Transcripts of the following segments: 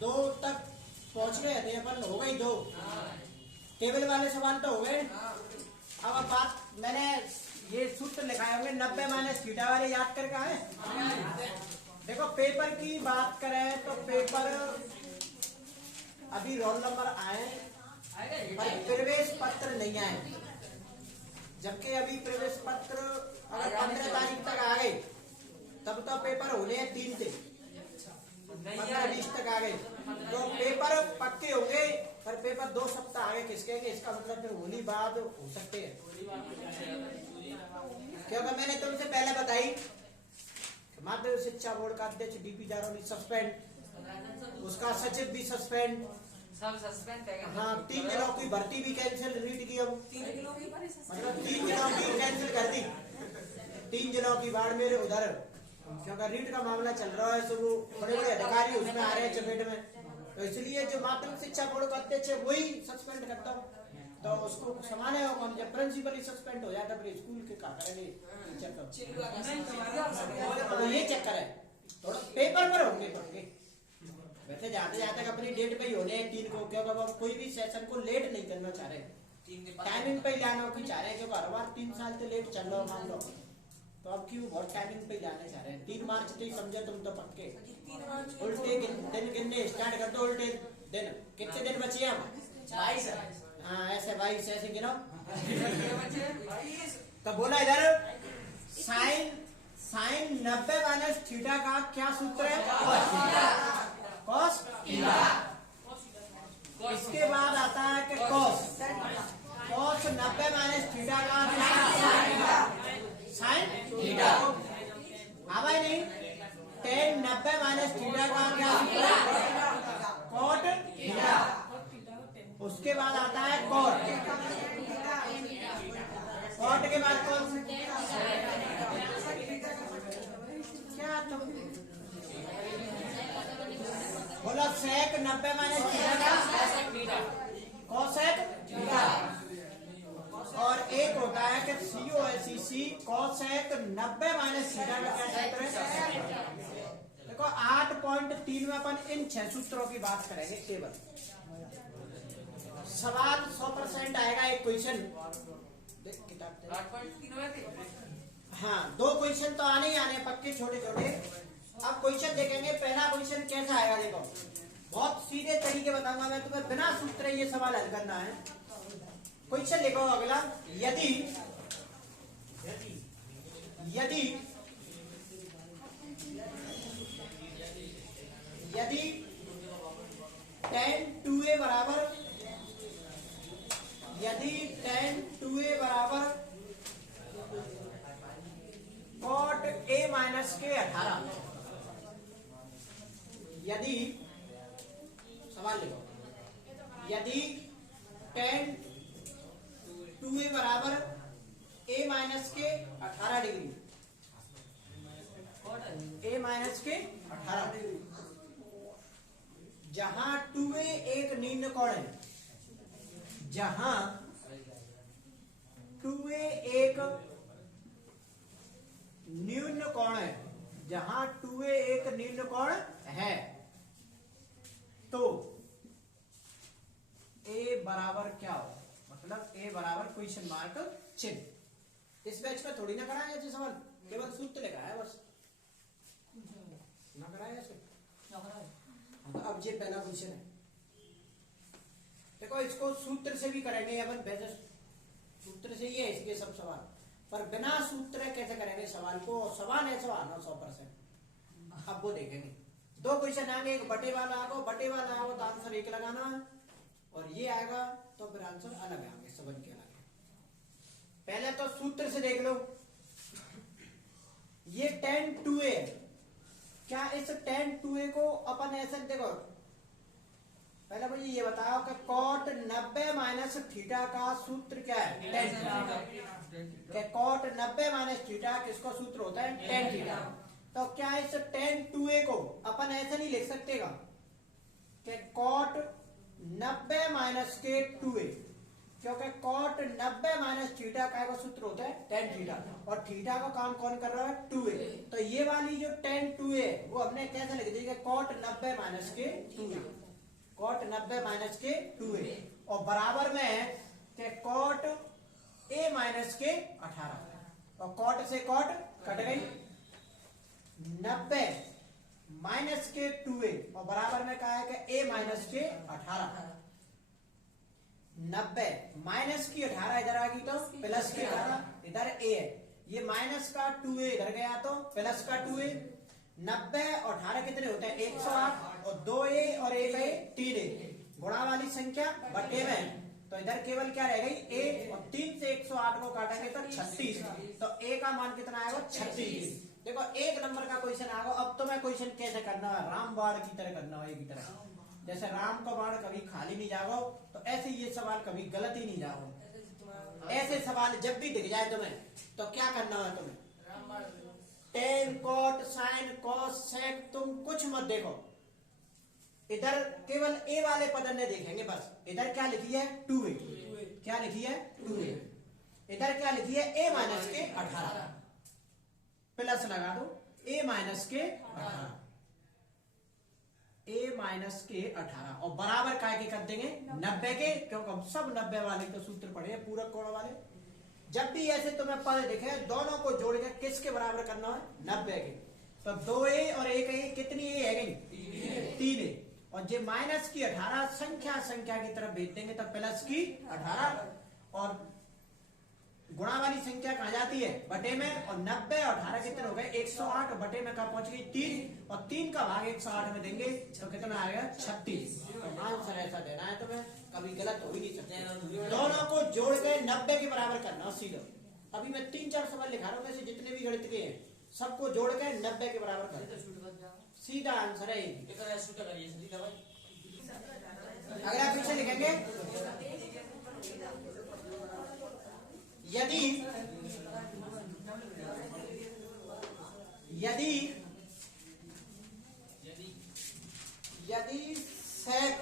दो तक पहुंच गए थे अपन, हो गई दो। टेबल वाले सवाल तो हो गए। अब बात मैंने ये सूत्र लिखाए होंगे 90 माइनस थीटा वाले, याद करके आए। देखो पेपर की बात करें तो पेपर अभी रोल नंबर आए पर प्रवेश पत्र नहीं आए, जबकि अभी प्रवेश पत्र अगर 15 तारीख तक आ गए तब तो पेपर होने हैं 3 से 15-20 तक आ गए तो पेपर पक्के होंगे, पर पेपर 2 सप्ताह आगे खिसकेंगे। इसका मतलब फिर होली बाद हो सकते हैं, क्योंकि मैंने तुमसे पहले बताई माध्यमिक शिक्षा बोर्ड का अध्यक्ष डीपी जारौली सस्पेंड, उसका सचिव भी सस्पेंड, सब सस्पेंड है। हाँ 3 दिनों की भर्ती भी कैंसिल, रीट की अब 3 किलो की मतलब 3 दिनों की कैंसिल कर दी। 3 दिनों की बाढ़ मेरे उधर, क्योंकि रीट का मामला चल रहा है, सब बड़े बड़े अधिकारी उसमें आ रहे हैं चपेट में, तो इसलिए जो माध्यमिक शिक्षा बोर्ड का अध्यक्ष है वही सस्पेंड करता हूँ, तो उसको समाने होगा। हम जब प्रिंसिपल ही सस्पेंड हो जाता फिर स्कूल के क्या करेंगे टीचर का, तो ये चक्कर है। थोड़ा पेपर पर होंगे पढ़ेंगे, वैसे जाते जाते अपनी डेट पे ही होने हैं 3 को, क्योंकि अब कोई भी सेशन को लेट नहीं करना चाह रहे, टाइमिंग पे ही लाना की चाह रहे हैं, क्योंकि हर बार 3 साल से लेट चल रहा मान लो, तो अब क्यों बहुत टाइमिंग पे जाने चाह रहे हैं। 3 मार्च तो ही समझे तुम तो पक्के, उल्टे दिन गिनने स्टार्ट कर दो, उल्टे दिन कितने दिन बचे हैं हम 22, हाँ ऐसे 22 ऐसे गिनो। तो बोला इधर साइन 90 माइनस थीटा का क्या सूत्र है, कॉस थीटा। इसके बाद आता है कि कॉस 90 माइनस थीटा का साइन थीटा। हाँ भाई नहीं, टेन 90 माइनस थीटा का क्या सूत्र है, कॉट थीटा। उसके बाद आता है कॉट, कॉट के बाद कौन क्या तुम बोलो, सेक 90 माइनस थीटा का कॉसेक थीटा। और एक होता है कि COSEC कॉसेक 90 माइनस थीटा का क्या सूत्र है। देखो 8.3 में अपन इन 6 सूत्रों की बात करेंगे केवल। सवाल 100% आएगा, एक क्वेश्चन देख किताब 8.3 हाँ 2 क्वेश्चन तो आने ही आने पक्के छोटे छोटे। अब क्वेश्चन देखेंगे, पहला क्वेश्चन कैसा आएगा देखो, बहुत सीधे तरीके बताऊंगा मैं तुम्हें, बिना सूत्र ये सवाल हल करना है। क्वेश्चन लिखो अगला, यदि यदि यदि tan 2a बराबर, यदि tan 2a बराबर cot a माइनस के 18, यदि सवाल लिखो, यदि tan 2a बराबर a माइनस के 18 डिग्री, a माइनस के 18 डिग्री, जहां 2a एक निम्न कोण है, जहां 2a एक न्यून कोण है, जहां 2a एक निम्न कोण है, तो a बराबर क्या हो, मतलब a बराबर क्वेश्चन मार्क चिन्ह। इस बैच में थोड़ी ना कराया ऐसे सवाल, केवल सूत्र लिखा है बस, ना कराया ऐसे। तो अब ये पहला क्वेश्चन है, देखो इसको सूत्र से भी करेंगे अपन, वैसे सूत्र से ही है इसके सब सवाल, पर बिना सूत्र कैसे करेंगे सवाल को, सवाल है सवाल 100%। अब वो देखेंगे, 2 क्वेश्चन आएंगे, एक बटे वाला आएगा, बटे वाला आएगा तो आंसर 1 लगाना है, और ये आएगा तो फिर आंसर अलग आएंगे, सब के अलग। पहले तो सूत्र से देख लो, ये tan 2a, क्या इस tan 2a को अपन ऐसे देखो, पहले मुझे ये बताओ कि cot 90 माइनस थीटा का सूत्र क्या है, tan theta. cot 90 minus theta किसको सूत्र होता है, tan थीटा। तो क्या इस tan 2a को अपन ऐसे नहीं लिख सकते का कि cot 90 माइनस के 2a, क्योंकि कॉट 90 माइनस थीटा का एक सूत्र होता है टेन थीटा, और थीटा का काम कौन कर रहा है 2a। तो ये वाली जो टेन 2a वो हमने कैसे लिख दी कॉट 90 माइनस के 2a, कॉट 90 माइनस के 2a, और बराबर में है कि कॉट a माइनस के 18, और कॉट से कॉट कट गई, 90 माइनस के 2a और बराबर में कहा है कि a माइनस के 18, 90 माइनस की 18 इधर आ गई तो प्लस की 18 इधर a है, ये माइनस का 2a इधर गया तो प्लस का 2a, 90 और 18 कितने होते हैं 108, और 2a और 1a 3a, गुणा वाली संख्या बटे में, तो इधर केवल क्या रह गई a, और 3 से 108 को काटेंगे तो 36, तो a का मान कितना आएगा 36। देखो एक नंबर का क्वेश्चन आएगा। अब तो मैं क्वेश्चन कैसे करना है, राम बाण की तरह करना है, की तरह, जैसे राम का बाण कभी खाली नहीं जाओ तो ऐसे ये सवाल कभी गलत ही नहीं जाओ। ऐसे सवाल जब भी दिख जाए तुम्हें तो क्या करना है तुम्हें, tan cot sin cos sec तुम कुछ मत देखो, इधर केवल ए वाले पद ने देखेंगे बस। इधर क्या लिखी है 2a, क्या लिखी है 2a, इधर क्या लिखी है a माइनस के 18, प्लस लगा दो a माइनस के 18, a माइनस के 18, और बराबर काय के कर देंगे 90 के, क्योंकि हम सब 90 वाले तो सूत्र पढ़े हैं पूरक कोण वाले। जब भी ऐसे तुम्हें पद दिखे दोनों को जोड़ के किसके बराबर करना है 90 के, तो 2a और 1a कितनी a है गई 3a, और जो माइनस की 18 संख्या की तरफ भेज देंगे तो प्लस की 18, और गुणा वाली संख्या कहा जाती है बटे में, और 90 और 18 कितने हो गए 108, बटे में कहा पहुंच गई 3, और 3 का भाग 108 में देंगे तो कितना आएगा 36। तो आंसर ऐसा देना है तुम्हें, कभी गलत हो ही नहीं सकते। दोनों को जोड़ के 90 के बराबर करना सीधा। अभी मैं 3-4 सवाल लिखा रहा हूँ, ऐसे जितने भी गणित के हैं सबको जोड़ के 90 के बराबर करना, सीधा आंसर है। अगर आप पीछे लिखेंगे यदि यदि यदि सेक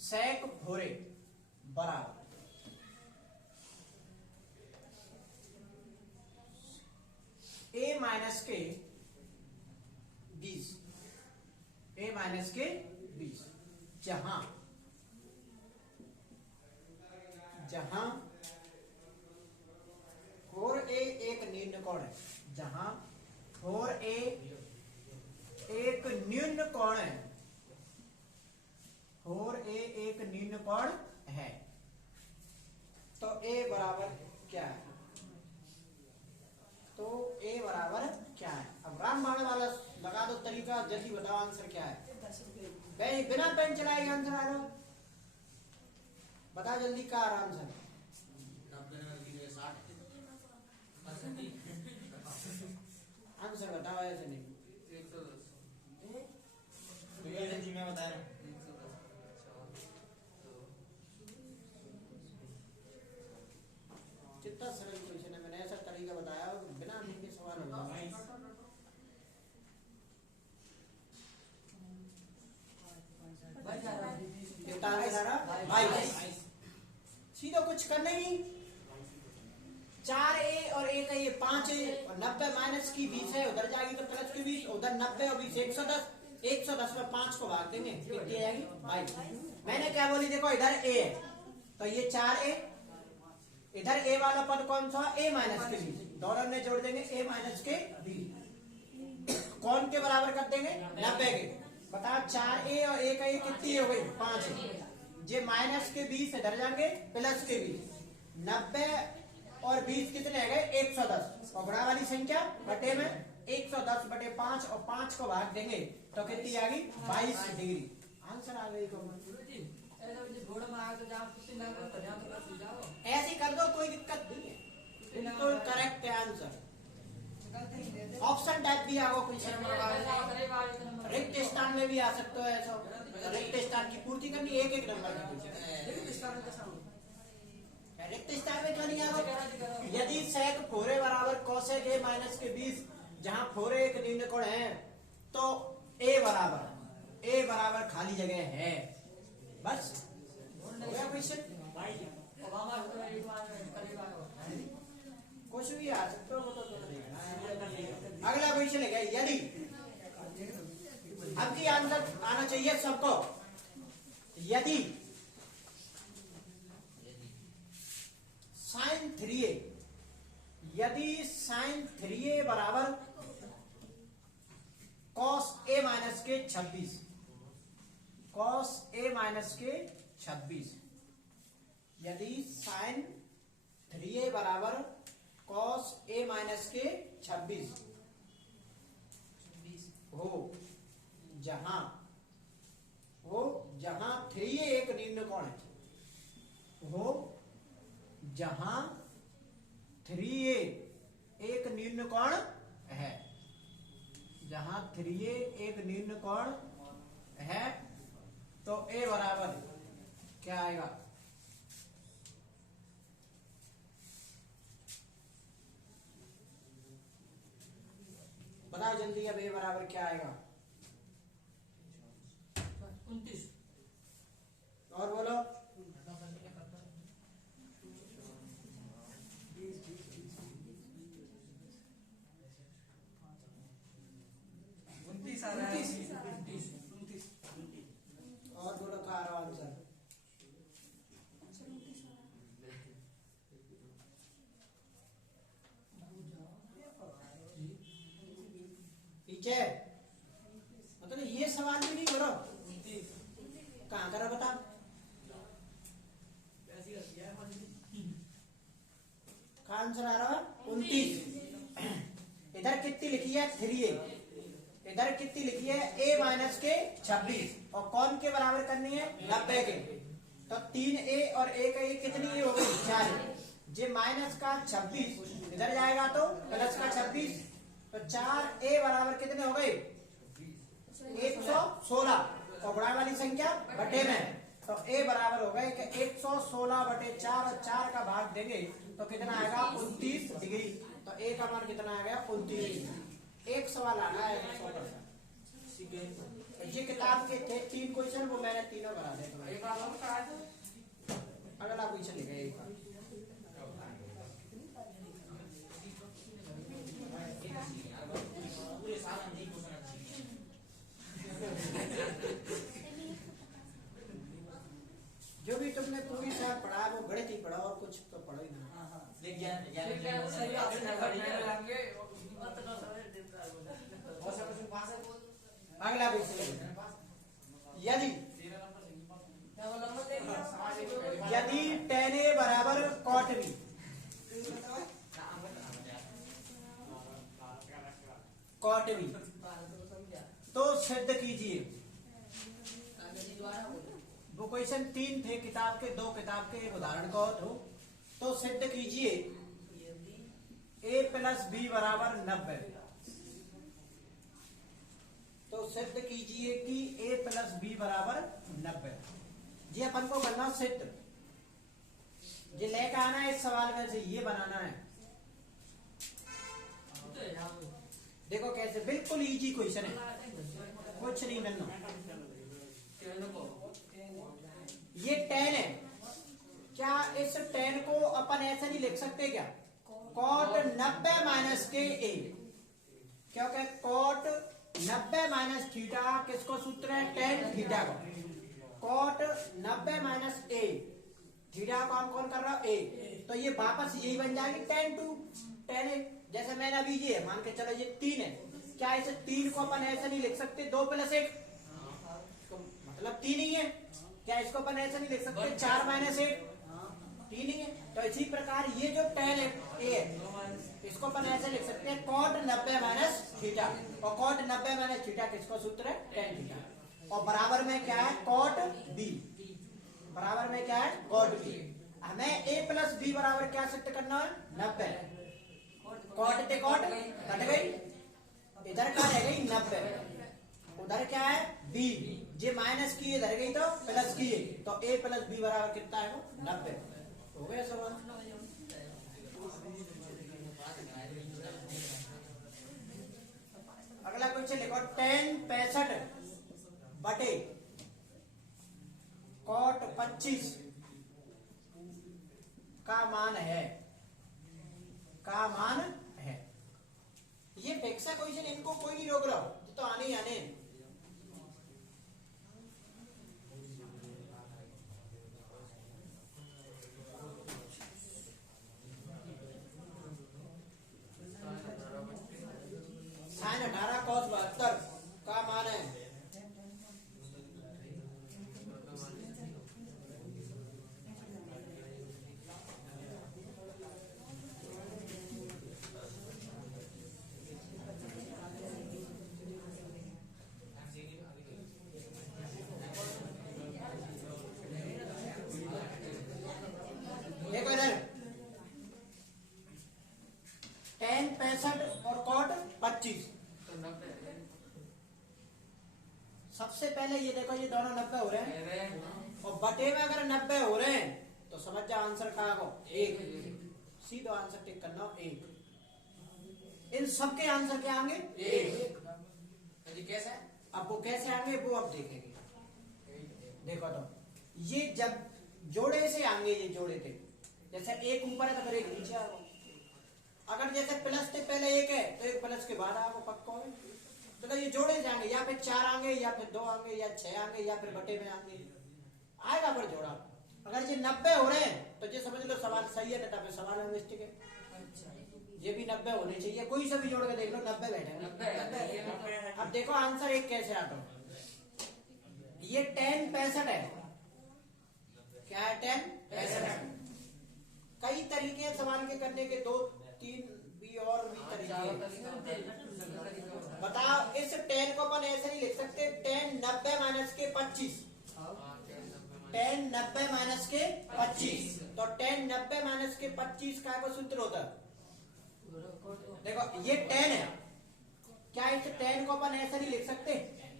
सेक भोरे बराबर a माइनस के 20, a माइनस के 20, जहां जहां 4a एक निम्न कोण है, जहां 4a एक निम्न कोण है, 4a एक निम्न कोण है, तो a बराबर क्या है, तो a बराबर क्या है। अब रामबाण वाला लगा दो तरीका, जल्दी बताओ आंसर क्या है। बिना पेन चलाए आंसर आ रहा, बता जल्दी का आंसर। आंसर बताओ, ऐसे नहीं मैं बता रहा हूँ। कितना सरल क्वेश्चन है, मैंने ऐसा तरीका बताया बिना के सवाल हो भाई सीधा कुछ करना ही नहीं। 4a और 1a 5a, और 90 माइनस की 20 है, उधर जाएगी तो प्लस की 20, उधर 90 और 20 110, 110 में 5 को भाग देंगे कितनी आएगी 22। मैंने क्या बोली देखो, इधर a है तो ये 4a, इधर a वाला पद कौन सा a माइनस के 20, दोनों में जोड़ देंगे a माइनस के 20, कौन के बराबर कर देंगे 90 के। बताओ 4a और 1a कितनी हो गई 5a, ये माइनस के 20 इधर जाएंगे प्लस के 20, 90 और 20 कितने आ गए 110, और गुणा वाली संख्या बटे में 110 बटे 5, और 5 को भाग देंगे तो कितनी आ गई 22 डिग्री। आंसर आ गई। ऐसे कर दो, कोई दिक्कत नहीं है, बिल्कुल करेक्ट है आंसर। ऑप्शन टाइप भी आगो क्वेश्चन, रिक्त स्थान में भी आ सकते हो ऐसा, रिक्त स्थान की पूर्ति करनी, एक एक नंबर की रिक्त स्थान में क्यों नहीं आगो। यदि सेक 4a बराबर कोसेक a माइनस के 20, जहां 4a एक निम्न कोण है तो a बराबर खाली जगह है, बस हो गया क्वेश्चन। कुछ भी आ सकते हो, वो तो तुम्हें देखना। अगला क्वेश्चन है, यदि अब की आंसर आना चाहिए सबको। यदि साइन 3a, यदि साइन 3a बराबर कॉस a माइनस के 26, कॉस a माइनस के 26, यदि साइन 3a बराबर कॉस a माइनस के 26 हो, जहां 3a एक निम्न कोण है, हो जहां 3a एक निम्न कोण है, जहां 3a एक निम्न कोण है, तो a बराबर क्या आएगा? बताओ जल्दी, अब a बराबर क्या आएगा? 29। और बोलो। और बोलो क्या आ रहा आंसर? ठीक है, मतलब ये सवाल भी नहीं करो, कहाँ करो बता। का आंसर आ रहा है 29। इधर कितनी लिखी है 3a, इधर कितनी लिखी है a माइनस के 26, और कौन के बराबर करनी है 90 के, तो 3a और a का ये कितनी a हो गई 4। जे माइनस का 26 इधर जाएगा तो प्लस का 26, तो 4a बराबर कितने हो गए 116, और बड़ा वाली संख्या बटे में, तो a बराबर हो गए कि 116 बटे 4, और 4 का भाग देंगे तो कितना आएगा 29 डिग्री, तो a का मान कितना आ गया 29। एक सवाल आना है 100%। ये किताब के थे 3 क्वेश्चन, वो मैंने तीनों बना दिए। अगला क्वेश्चन लिखा एक बार। जो भी तुमने पूरी साल पढ़ा वो गणित ही पढ़ा, और कुछ तो पढ़ो ही ना। अगला क्वेश्चन, यदि tan a बराबर cot b, cot b, तो सिद्ध कीजिए। वो क्वेश्चन 3 थे किताब के, 2 किताब के, एक उदाहरण को तो सिद्ध कीजिए a प्लस b बराबर 90, तो सिद्ध कीजिए कि a प्लस b बराबर 90। जी अपन को करना सिद्ध, ये लेकर आना है इस सवाल में से, ये बनाना है। देखो कैसे, बिल्कुल इजी क्वेश्चन है, कुछ नहीं करना। ये tan है, क्या इस tan को अपन ऐसा नहीं लिख सकते क्या, cot 90 माइनस के a, क्योंकि cot 90 माइनस थीटा किसको सूत्र है tan थीटा को, cot 90 माइनस a, थीटा कौन कौन कर रहा है a, तो ये वापस यही बन जाएगी tan 2 tan a। जैसे मैंने अभी ये मान के चलो ये 3 है, क्या इसे 3 को अपन ऐसा नहीं लिख सकते 2 प्लस 1, मतलब 3 ही है, क्या इसको अपन ऐसा नहीं लिख सकते 4 माइनस 1, 3 ही है। तो इसी प्रकार ये जो tan है a है, इसको अपन ऐसे लिख सकते हैं cot 90 माइनस थीटा, और cot 90 माइनस थीटा किसको सूत्र है tan थीटा, और बराबर में क्या है cot b, बराबर में क्या है cot b। हमें a प्लस b बराबर क्या सिद्ध करना है 90, cot ते cot कट गई, इधर क्या रह गई 90, उधर क्या है b, जे माइनस की इधर गई तो प्लस की, तो a प्लस b बराबर कितना है वो 90। हो गया सवाल। अगला क्वेश्चन लिखो, tan 65 बटे cot 25 का मान है, का मान है। ये फिक्स है क्वेश्चन, इनको कोई नहीं रोक रहा, तो आने ही आने। साइन 18 cos 72 का मान है। देखो इधर tan 65 और cot 25। तो 90 सबसे पहले ये देखो, ये दोनों 90 हो रहे हैं, अरे और बटे में अगर 90 हो रहे हैं तो समझ जाओ आंसर कहाँ को, एक। सीधा आंसर टिक करना, एक। इन सबके आंसर क्या आएंगे, एक। जी कैसे? अब वो कैसे आएंगे वो अब देखेंगे। देखो तो ये जब जोड़े से आएंगे, ये जोड़े थे, जैसे एक ऊपर है तो फिर एक नीचे आएगा। अगर जैसे प्लस से पहले एक है तो एक प्लस के बाद आएगा पक्का है। तो ये जोड़े जाएंगे, या फिर 4 आएंगे, या फिर 2 आएंगे, या 6 आएंगे, या फिर बटे में आएंगे, आएगा पर जोड़ा। अगर ये 90 हो रहे हैं तो ये समझ लो सवाल सही है, नहीं तो सवाल में मिस्टेक है। ये भी 90 होने चाहिए, कोई सा भी जोड़ के देख लो 90 बैठे। अब देखो आंसर एक कैसे आता है। ये tan 65 है, क्या है tan 65। कई तरीके हैं सवाल के करने के, 2 3 भी और भी तरीके। बताओ इस tan को अपन ऐसे नहीं लिख सकते, tan 90 माइनस के 25, tan 90 माइनस के 25। तो tan 90 माइनस के 25 का को सूत्र होता है। देखो ये tan है, क्या इस tan को अपन ऐसे नहीं लिख सकते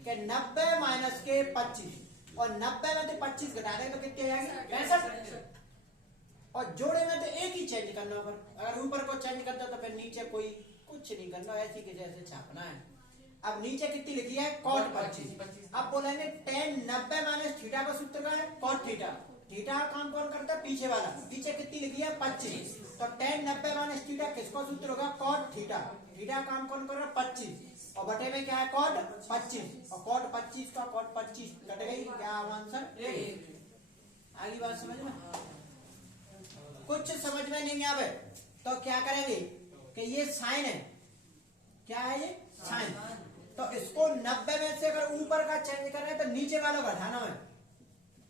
कि 90 माइनस के 25, और 90 में से 25 घटा दें तो कितने आएंगे, 65। और जोड़े में तो एक ही चेंज करना होगा, अगर ऊपर को चेंज करता तो फिर नीचे कोई कुछ नहीं करना, ऐसी के जैसे छापना है। अब नीचे कितनी लिखी है, cot 25। अब बोलेंगे tan 90 माइनस थीटा का सूत्र का है cot थीटा। थीटा का काम कौन करता है, पीछे वाला। पीछे कितनी लिखी है, 25। तो tan 90 माइनस थीटा किसका सूत्र होगा, cot थीटा। थीटा का काम कौन कर रहा है, 25, और बटे में क्या है, cot 25, और cot 25 का cot 25 कट गई, क्या आंसर, 1। आगे बात समझ में, कुछ समझ में नहीं आवे तो क्या करेंगे कि ये साइन है, क्या है ये साइन। तो इसको 90 में से अगर ऊपर का चेंज कर रहे हैं तो नीचे वाला बढ़ाना है।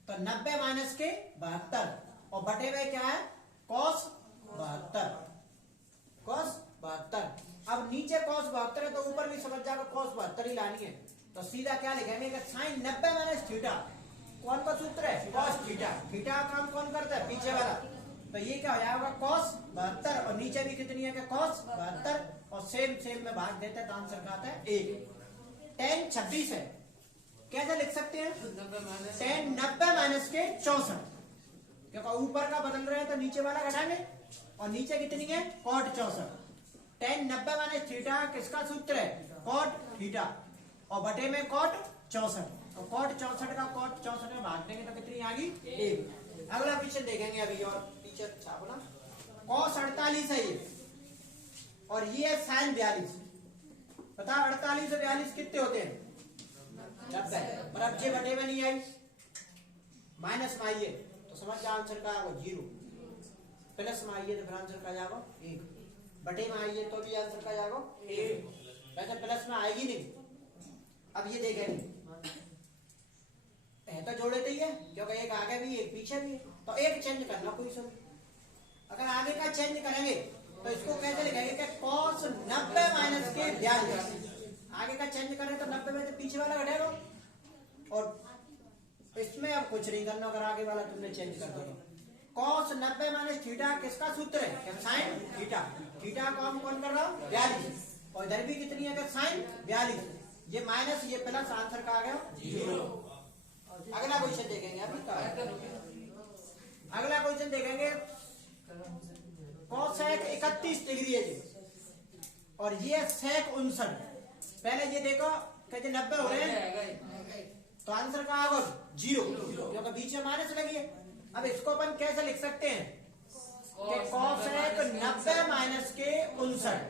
तो 90 माइनस के 72, और बटे में क्या है, cos 72, cos 72। अब नीचे cos 72 है तो ऊपर भी समझ जाएगा cos 72 ही लानी है। तो सीधा क्या लिखेंगे कि साइन 90 माइनस थीटा, कौन का सूत्र है, cos थीटा। थीटा का काम कौन करता है, पीछे वाला। तो ये क्या हो जाएगा, cos 72, और नीचे भी कितनी है, cos 72, और सेम में भाग देते हैं तो आंसर का आता है 1। tan 26 है, कैसे लिख सकते हैं, tan 90 माइनस के 64, क्योंकि ऊपर का बदल रहे हैं तो नीचे वाला घटाएंगे, और नीचे कितनी है, cot 64। tan 90 माइनस थीटा किसका सूत्र है, cot थीटा, और बटे में cot 64, और cot 64 का cot 64 में भाग देंगे तो कितनी आ गई, 1। अगला क्वेश्चन देखेंगे अभी, और टीचर छापना। cos 48 है ये, और ये है sin 42। बता 48 और 42 कितने होते हैं, 90। पर अब ये बटे में नहीं आई, माइनस में आइए तो समझ जाओ आंसर का आएगा 0, प्लस में आइए तो फिर आंसर का जाएगा 1, बटे में आइए तो भी आंसर का जाएगा 1। वैसे प्लस में आएगी नहीं। अब ये देखेंगे तो जोड़े तो ही है, क्योंकि एक आगे भी एक पीछे भी है, तो एक चेंज करना कोई सुन। अगर आगे का चेंज करेंगे तो इसको कैसे लिखेंगे कि cos 90 माइनस के 42। आगे का चेंज करें तो 90 में से पीछे वाला घटेगा, और इसमें अब कुछ नहीं करना, अगर आगे वाला तुमने चेंज कर दिया। cos 90 माइनस थीटा किसका सूत्र है, sin थीटा। थीटा को हम कौन कर रहा हूँ, 42, और इधर भी कितनी है, sin 42। ये माइनस ये प्लस, आंसर का आ गया 0। अगला क्वेश्चन देखेंगे अभी का, अगला क्वेश्चन देखेंगे, cosec 31 डिग्री है ये, और ये sec 59। पहले ये देखो कि 90 हो रहे हैं तो आंसर का आएगा 0, क्योंकि बीच में माइनस लगी है। अब इसको अपन कैसे लिख सकते हैं, कि कोसेक 90 माइनस के 59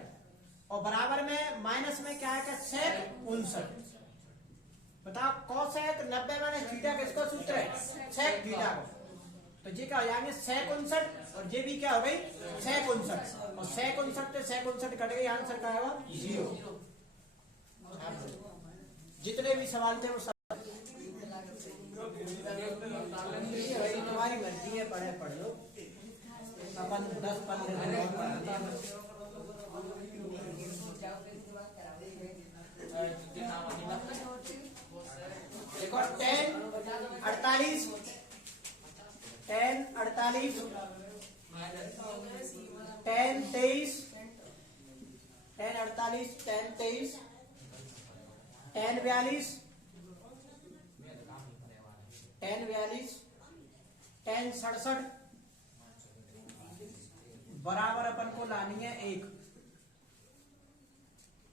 और बराबर में माइनस में क्या है कि सेक 59। बताओ कोसेक 90 माइनस थीटा किसको सूत्र है? सेक थीटा को। तो ये क्या हो जाएंगे सेक 59 और ये भी क्या हो गई सेक 59 और सेक 59 से सेक 59 कट गई, आंसर क्या होगा 0। जितने भी सवाल थे वो सब तुम्हारी मर्जी है, पढ़े पढ़ लो। अपन 10-15 दिन और पढ़ते हैं। देखो 10 48 10 48 10 23 10 48 10 23 10 42 10 42 10 67 बराबर अपन को लानी है 1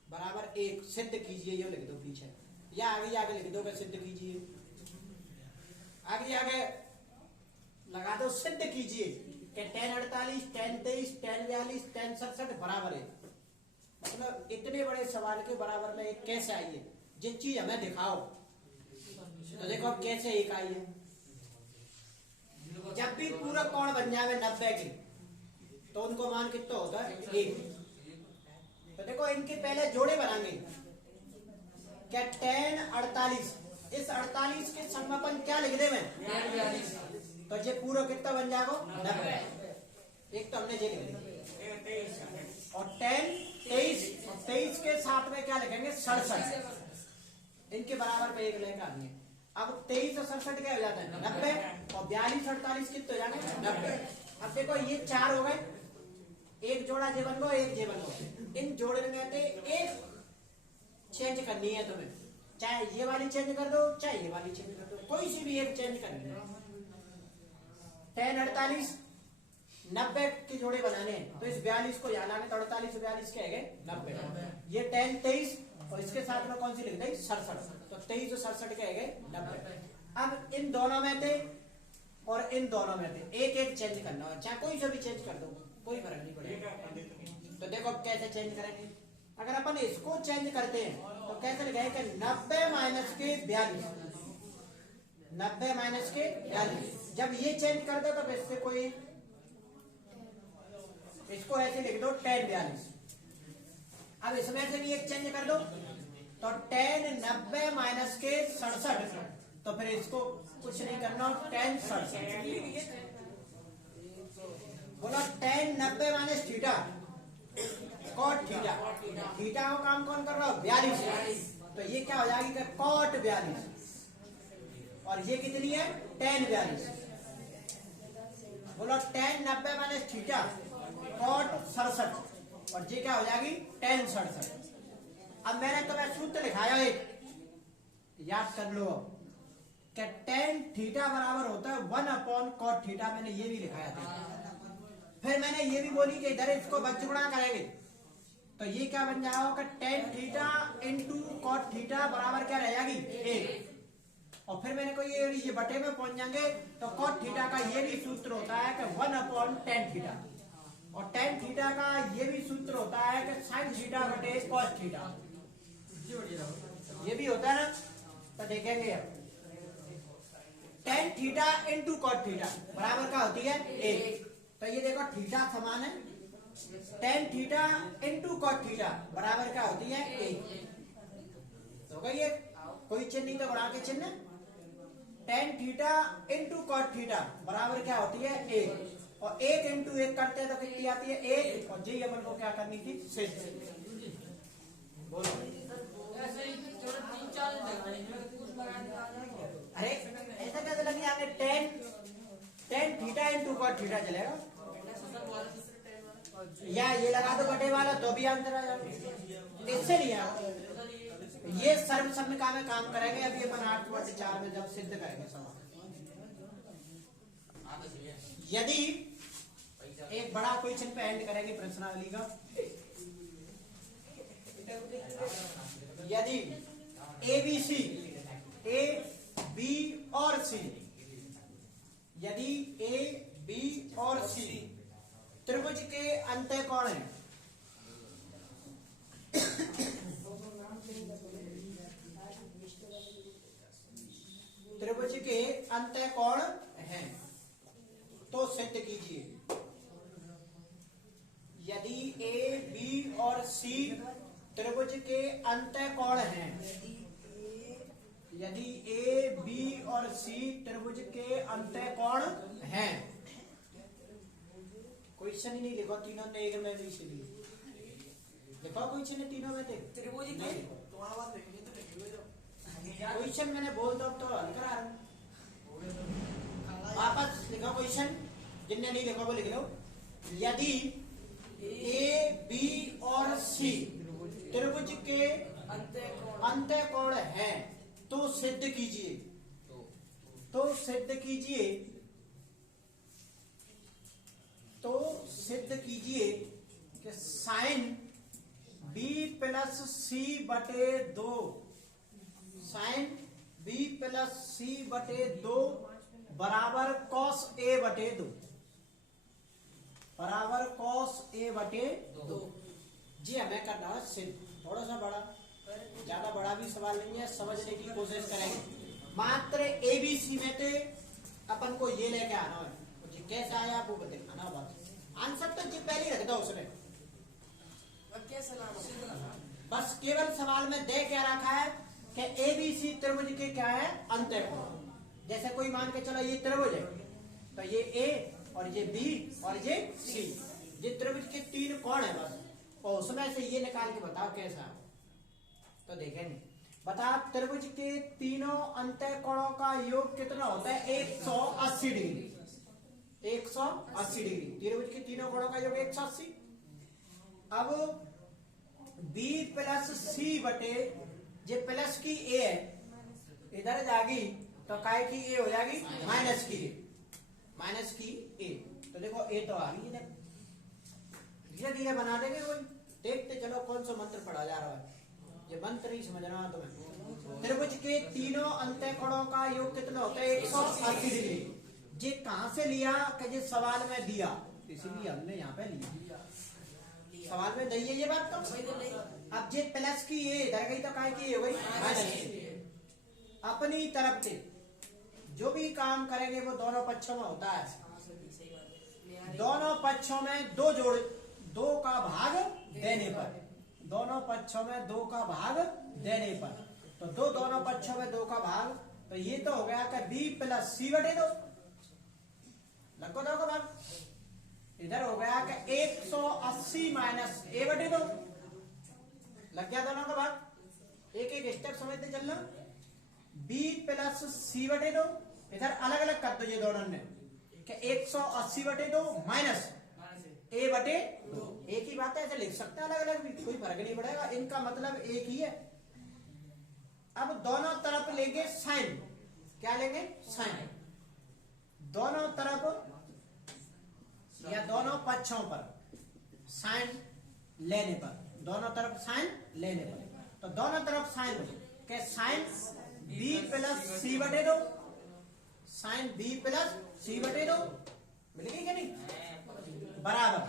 बराबर 1 सिद्ध कीजिए। ये लिख दो पीछे या आगे आगे लिख दो सिद्ध कीजिए, आगे आगे लगा दो सिद्ध कीजिए कि 10 48 10 23 10 42 10 67 बराबर है। मतलब इतने बड़े सवाल के बराबर में एक कैसे आई है? जिस चीज हमें दिखाओ तो देखो कैसे एक आई है। जब भी पूरा कोण बन जाए 90 के तो उनको मान कितना होता है 1। तो देखो इनके पहले जोड़े बनाएंगे क्या 10 48 इस 48 के समापन क्या लिख दे मैं 10 तो ये पूरा कितना बन जाएगा 90। एक तो हमने ये लिख दिया और 10 23 और 23 के साथ में क्या लिखेंगे 67 इनके बराबर पे एक लेकर आनी है। अब 23 और 67 क्या हो जाता है 90 और 42 48 कितने हो जाएंगे 90। अब देखो ये 4 हो गए, एक जोड़ा जे बन गो एक जे बन गो। इन जोड़ने में एक चेंज करनी है तुम्हें, चाहे ये वाली चेंज कर दो चाहे ये वाली चेंज कर दो, कोई सी भी एक चेंज करनी है। 10 48 90 के जोड़े बनाने हैं तो इस 42 को यहाँ लाने तो 48 42 के आएंगे 90। ये 10 23 और इसके साथ में कौन सी लिख दी 67 तो 23 और 67 के आएंगे 90। अब इन दोनों में थे और इन दोनों में थे एक एक चेंज करना है, चाहे कोई सा भी चेंज कर दो कोई फर्क नहीं पड़ेगा। तो देखो अब कैसे चेंज करेंगे। अगर अपन इसको चेंज करते हैं तो कैसे लिखेंगे 90 माइनस के 42 90 माइनस के 42। जब ये चेंज कर दो तो इससे कोई इसको ऐसे लिख दो 10 42। अब इसमें से भी एक चेंज कर दो तो 10 90 माइनस के 67 तो फिर इसको कुछ नहीं करना 10 67 बोलो 10 90 minus theta cot theta theta का काम कौन कर रहा हो 42 तो ये क्या हो जाएगी कि कॉट 42 और ये कितनी है 10 42 बोलो 10 90 माइनस थीटा कॉट 67 और ये क्या हो जाएगी 10 67। अब मैंने तुम्हें सूत्र लिखाया एक याद कर लो कि 10 थीटा बराबर होता है 1/cot थीटा, मैंने ये भी लिखाया था। फिर मैंने ये भी बोली कि इधर इसको बचगुणा करेंगे तो ये क्या बन जाएगा 10 थीटा इंटू कॉट थीटा बराबर क्या रह जाएगी 1। और फिर मैंने कोई ये बटे में पहुंच जाएंगे तो कॉट थीटा का ये भी सूत्र होता है कि 1/10 थीटा और 10 थीटा का ये भी सूत्र होता है कि sin थीटा बटे cos थीटा, ये भी होता है ना। तो देखेंगे अब 10 थीटा इंटू कॉट थीटा बराबर क्या होती है 1। तो ये देखो थीटा समान है 10 थीटा इंटू कॉट थीटा बराबर क्या होती है 1। तो ये कोई चिन्ह नहीं तो बढ़ा के चिन्ह 10 थीटा इंटू कॉट थीटा बराबर क्या होती है 1 और 1 इंटू 1 करते हैं तो कितनी आती है 1 और जी अपन को क्या करनी थी सिद्ध। बोलो अरे ऐसा कैसे लगी आगे 10 थीटा इंटू कॉट थीटा चलेगा या ये लगा दो बटे वाला तो भी आंसर आ जाएगा। इससे नहीं है ये सर्व सम्मिका में काम करेंगे अभी अपन 8/4 में जब सिद्ध करेंगे सवाल। यदि एक बड़ा क्वेश्चन पे एंड करेंगे प्रश्नावली का, यदि ABC A B और C यदि A B और C त्रिभुज के अंतःकोण है। त्रिभुज के अंतःकोण हैं तो सिद्ध कीजिए। यदि ए बी और सी त्रिभुज के अंतःकोण हैं, यदि ए बी और सी त्रिभुज के अंतःकोण हैं, क्वेश्चन ही नहीं लिखो तीनों ने एक में भी, इसीलिए लिखो क्वेश्चन तीनों में थे त्रिभुज नहीं के लिखो। तुम्हारा बात नहीं तो क्वेश्चन मैंने बोल दो तो हल करा रहा हूं। वापस लिखो क्वेश्चन, जिनने नहीं लिखा वो लिख लो। यदि ए बी और सी त्रिभुज के अंतःकोण हैं तो सिद्ध कीजिए, तो सिद्ध कीजिए, तो सिद्ध कीजिए कि साइन बी प्लस सी बटे 2, साइन बी प्लस सी बटे 2 बराबर कॉस ए बटे 2, बराबर कॉस ए बटे 2। जी हमें करना है सिद्ध, थोड़ा सा बड़ा, ज्यादा बड़ा भी सवाल नहीं है, समझने की कोशिश करेंगे। मात्र एबीसी में थे अपन को ये लेके आना है, जी कैसे आया आपको बताना बात। आंसर तो जी पहले ही रख दो उसमें, बस केवल सवाल में दे क्या रखा है कि एबीसी त्रिभुज के क्या है अंतःकोण। जैसे कोई मान के चलो ये त्रिभुज है तो ये ए और ये बी और ये सी, ये त्रिभुज के 3 कोण है बस, और उसमें से ये निकाल के बताओ कैसा। तो देखेंगे, बताओ त्रिभुज के तीनों अंतःकोणों का योग कितना होता है 180 डिग्री, 180 डिग्री। त्रिभुज के तीनों कोणों का योग 180। अब b प्लस सी बटे, ये प्लस की a है, इधर जाएगी तो काय की a हो जाएगी माइनस की a, माइनस की a। तो देखो a तो आ गई, धीरे धीरे बना देंगे कोई, देखते चलो कौन सा मंत्र पढ़ा जा रहा है, ये मंत्र ही समझना तुम्हें। त्रिभुज के तीनों अंतःकोणों का योग कितना होता है 180 डिग्री। ये कहां से लिया कि ये सवाल में दिया, इसीलिए हमने यहाँ पे लिया, सवाल में नहीं है ये बात तो। अब जे प्लस की ये इधर गई तो काय की हो गई माइनस। अपनी तरफ से जो भी काम करेंगे वो दोनों पक्षों में होता है, दोनों पक्षों में 2 जोड़, 2 का भाग देने पर, दोनों पक्षों में 2 का भाग देने पर, तो दोनों पक्षों में 2 का भाग, तो ये तो हो गया कि b प्लस सी बटे 2, लगो 2 का भाग, इधर हो गया कि 180 माइनस ए बटे 2, लग गया दोनों का भाग। एक एक स्टेप समझते चलना। b प्लस सी बटे 2, इधर अलग अलग कर दो ये दोनों ने कि 180 बटे 2 माइनस ए बटे 2, एक ही बात है, ऐसे लिख सकते हैं अलग अलग भी, कोई फर्क नहीं पड़ेगा, इनका मतलब एक ही है। अब दोनों तरफ लेंगे साइन, क्या लेंगे साइन, दोनों तरफ या दोनों पक्षों पर साइन लेने पर, दोनों तरफ साइन लेने पर, तो दोनों तरफ साइन के साइन b प्लस सी बटे 2, साइन b प्लस सी बटे 2 मिल गई क्या नहीं, बराबर।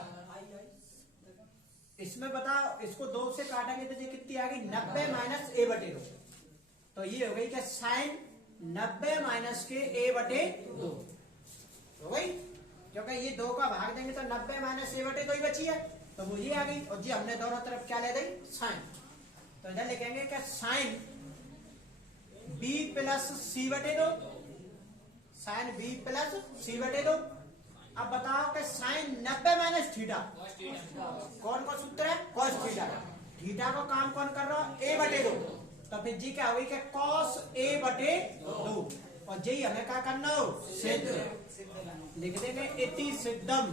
इसमें बताओ, इसको 2 से काटेंगे तो ये कितनी आ गई 90 माइनस ए बटे 2, तो ये हो गई क्या साइन 90 माइनस के ए बटे 2 हो गई, क्योंकि ये 2 का भाग देंगे तो 90 माइनस ए बटे 2 ही बची है, तो वो ये आ गई। और जी हमने दोनों तरफ क्या ले दी साइन, तो इधर लिखेंगे क्या साइन b प्लस सी बटे 2, साइन b प्लस सी बटे 2। अब बताओ कि साइन 90 माइनस थीटा, कौन का सूत्र है कॉस थीटा, थीटा को काम कौन कर रहा है a बटे 2, तो फिर जी क्या हुई कि कॉस a बटे 2, और जी हमें क्या करना हो सिद्ध, लिख देंगे इति सिद्धम,